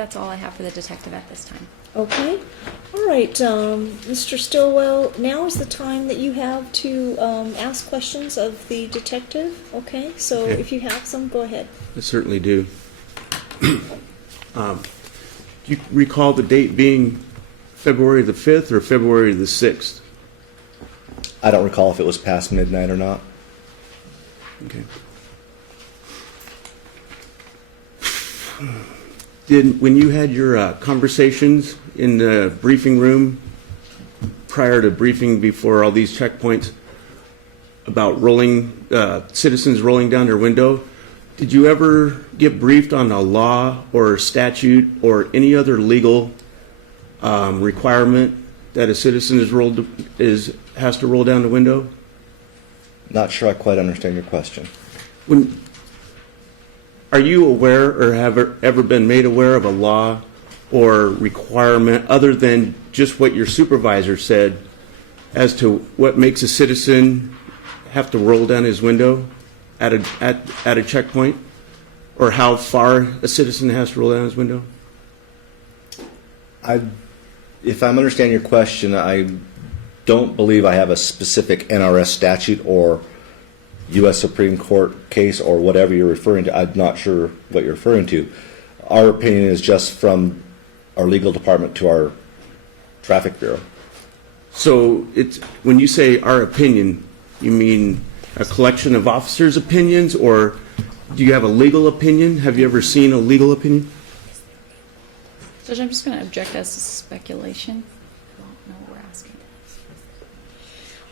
that's all I have for the detective at this time. Okay. All right, Mr. Stillwell, now is the time that you have to ask questions of the detective. Okay, so Okay. if you have some, go ahead. I certainly do. Do you recall the date being February the 5th or February the 6th? I don't recall if it was past midnight or not. Okay. When you had your conversations in the briefing room prior to briefing before all these checkpoints about citizens rolling down their window, did you ever get briefed on a law or statute or any other legal requirement that a citizen has to roll down the window? Not sure I quite understand your question. Are you aware or have ever been made aware of a law or requirement other than just what your supervisor said as to what makes a citizen have to roll down his window at a checkpoint, or how far a citizen has to roll down his window? If I'm understanding your question, I don't believe I have a specific NRS statute or U.S. Supreme Court case or whatever you're referring to. I'm not sure what you're referring to. Our opinion is just from our legal department to our traffic bureau. So when you say our opinion, you mean a collection of officers' opinions, or do you have a legal opinion? Have you ever seen a legal opinion? Judge, I'm just going to object as to speculation. I don't know what we're asking.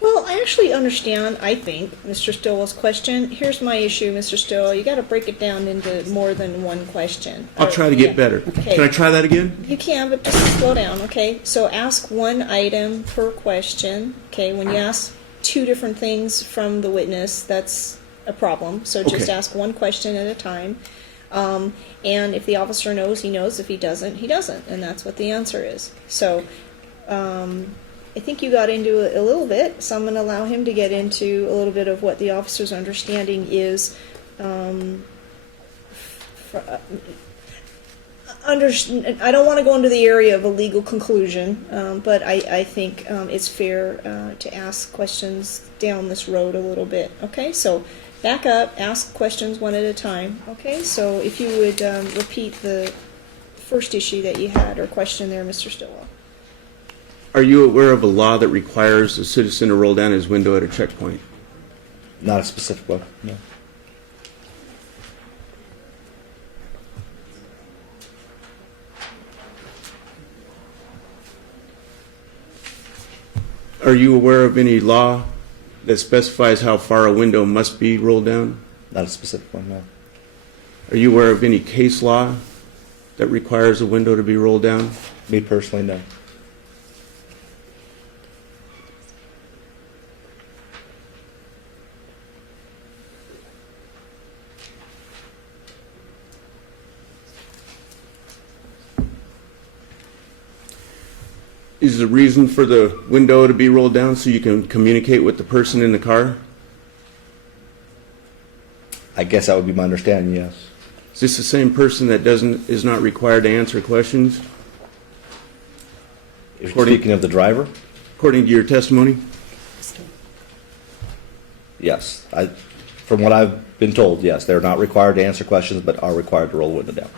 Well, I actually understand, I think, Mr. Stillwell's question. Here's my issue, Mr. Stillwell. You got to break it down into more than one question. I'll try to get better. Okay. Can I try that again? You can, but just slow down, okay? So ask one item per question, okay? When you ask two different things from the witness, that's a problem. So just Okay. ask one question at a time. And if the officer knows, he knows. If he doesn't, he doesn't. And that's what the answer is. So I think you got into it a little bit, so I'm going to allow him to get into a little bit of what the officer's understanding is. I don't want to go into the area of a legal conclusion, but I think it's fair to ask questions down this road a little bit. Okay, so back up, ask questions one at a time. Okay, so if you would repeat the first issue that you had or question there, Mr. Stillwell. Are you aware of a law that requires a citizen to roll down his window at a checkpoint? Not a specific one, no. Are you aware of any law that specifies how far a window must be rolled down? Not a specific one, no. Are you aware of any case law that requires a window to be rolled down? Me personally, no. Is the reason for the window to be rolled down so you can communicate with the person in the car? I guess that would be my understanding, yes. Is this the same person that is not required to answer questions, If you're speaking of the driver, according to your testimony? yes. From what I've been told, yes. They're not required to answer questions, but are required to roll the window down.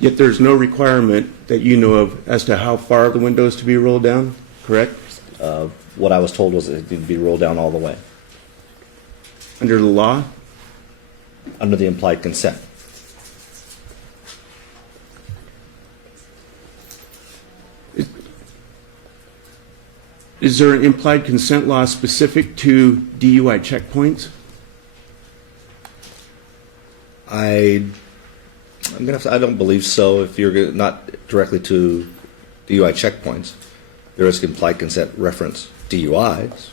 Yet there's no requirement that you know of as to how far the window is to be rolled down, correct? What I was told was it needed to be rolled down all the way, Under the law? under the implied consent. Is there an implied consent law specific to DUI checkpoints? I'm gonna have to, I don't believe so. If you're not directly to DUI checkpoints, there is implied consent reference DUIs.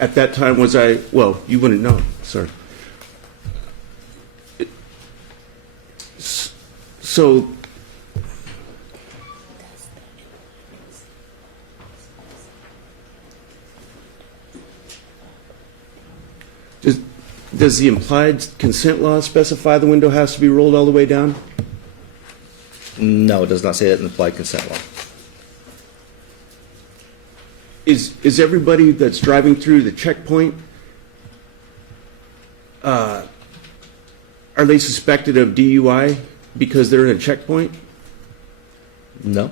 At that time, well, you wouldn't know, sorry. So, Does the implied consent law specify the window has to be rolled all the way down? No, it does not say that in the implied consent law. Is everybody that's driving through the checkpoint, are they suspected of DUI because they're in a checkpoint? No.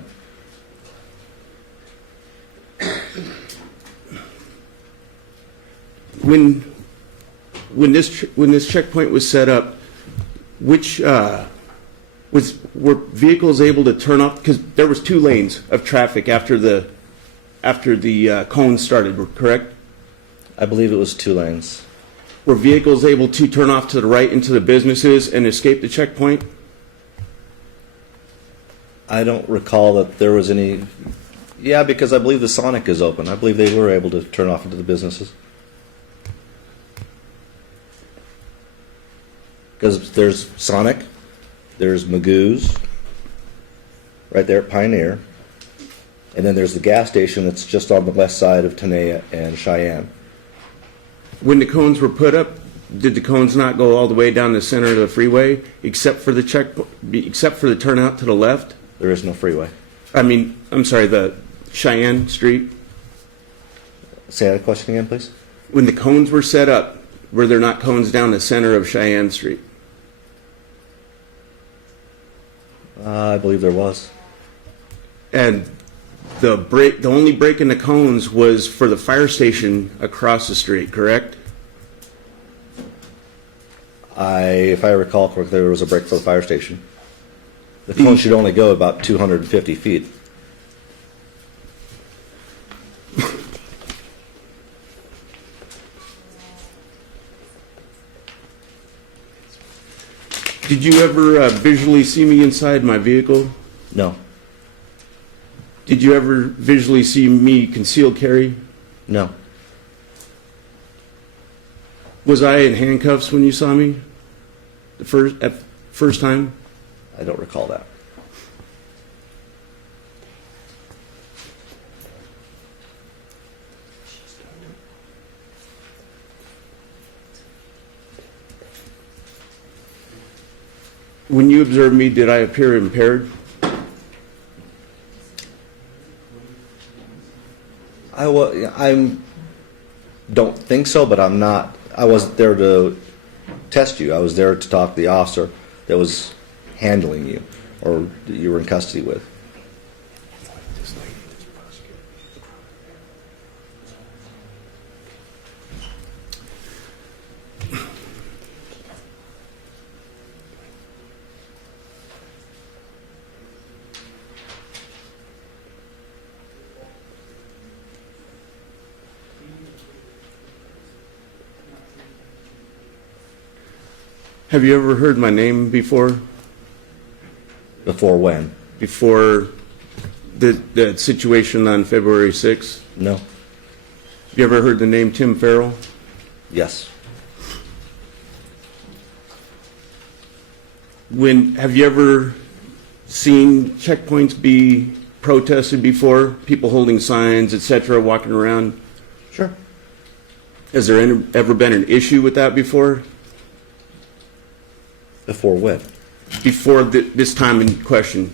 When this checkpoint was set up, were vehicles able to turn off? Because there was 2 lanes of traffic after the cones started, correct? I believe it was 2 lanes. Were vehicles able to turn off to the right into the businesses and escape the checkpoint? I don't recall that there was any. Yeah, because I believe the Sonic is open. I believe they were able to turn off into the businesses. Because there's Sonic, there's Magoo's, right there at Pioneer, and then there's the gas station that's just on the west side of Tenaya and Cheyenne. When the cones were put up, did the cones not go all the way down the center of the freeway, except for the turnout to the left? There is no freeway. I'm sorry, the Cheyenne Street. Say that question again, please. When the cones were set up, were there not cones down the center of Cheyenne Street? I believe there was. And the only break in the cones was for the fire station across the street, correct? If I recall correctly, there was a break for the fire station. The cone should only go about 250 feet. Did you ever visually see me inside my vehicle? No. Did you ever visually see me concealed carry? No. Was I in handcuffs when you saw me at first time? I don't recall that. When you observed me, did I appear impaired? I don't think so, but I'm not. I wasn't there to test you. I was there to talk to the officer that was handling you, or that you were in custody with. Have you ever heard my name before? Before when? Before the situation on February 6th? No. You ever heard the name Tim Farrell? Yes. Have you ever seen checkpoints be protested before? People holding signs, etc., walking around? Sure. Has there ever been an issue with that before? Before when? Before this time in question?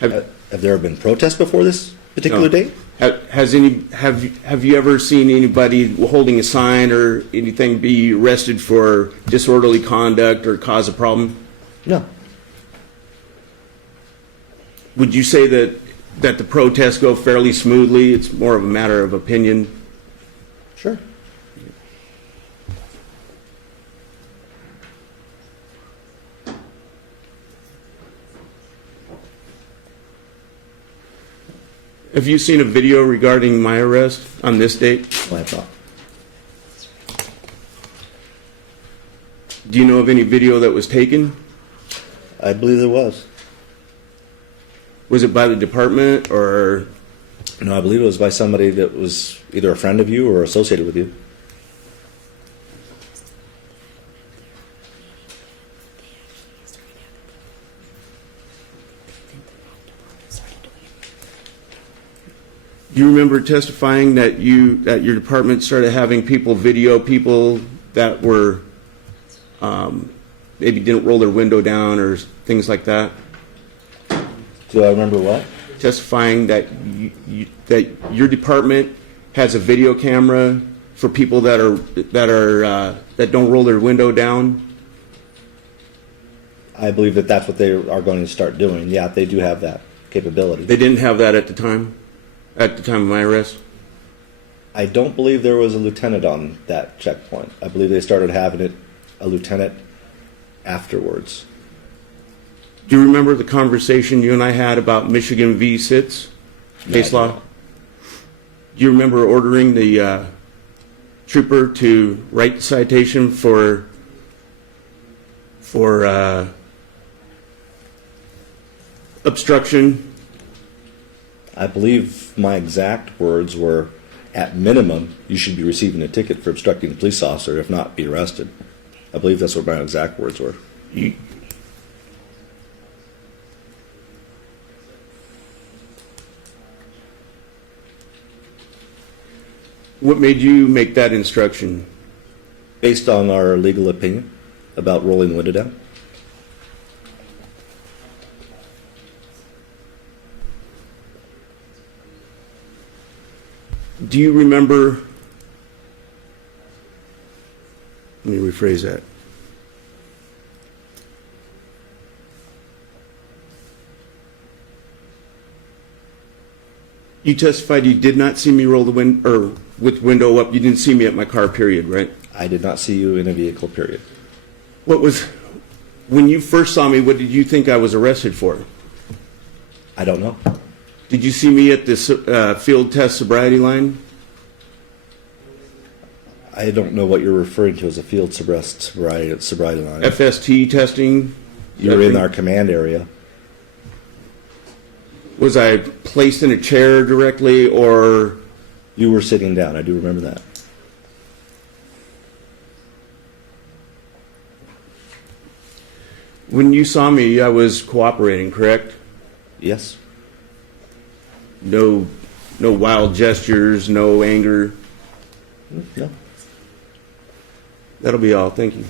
Have there ever been protests before this particular No. date? Have you ever seen anybody holding a sign or anything be arrested for disorderly conduct or cause a problem? No. Would you say that the protests go fairly smoothly? It's more of a matter of opinion. Sure. Have you seen a video regarding my arrest on this date? I have not. Do you know of any video that was taken? I believe there was. Was it by the department or? No, I believe it was by somebody that was either a friend of you or associated with you. Do you remember testifying that your department started having people video people that were maybe didn't roll their window down or things like that? Do I remember what? Testifying that that your department has a video camera for people that don't roll their window down? I believe that that's what they are going to start doing. Yeah, they do have that capability. They didn't have that at the time of my arrest? I don't believe there was a lieutenant on that checkpoint. I believe they started having it, a lieutenant, afterwards. Do you remember the conversation you and I had about Michigan v. Sitz case No, I law? don't. Do you remember ordering the trooper to write the citation for obstruction? I believe my exact words were, at minimum, you should be receiving a ticket for obstructing a police officer, if not, be arrested. I believe that's what my exact words were. What made you make that instruction? Based on our legal opinion about rolling the window down. Do you remember, let me rephrase that. You testified you did not see me roll the window, or with window up, you didn't see me at my car, period, right? I did not see you in a vehicle, period. When you first saw me, what did you think I was arrested for? I don't know. Did you see me at this field test sobriety line? I don't know what you're referring to as a field sobriety line. FST testing? You were in our command area. Was I placed in a chair directly, or? You were sitting down. I do remember that. When you saw me, I was cooperating, correct? Yes. No wild gestures, no anger. No. That'll be all. Thank you.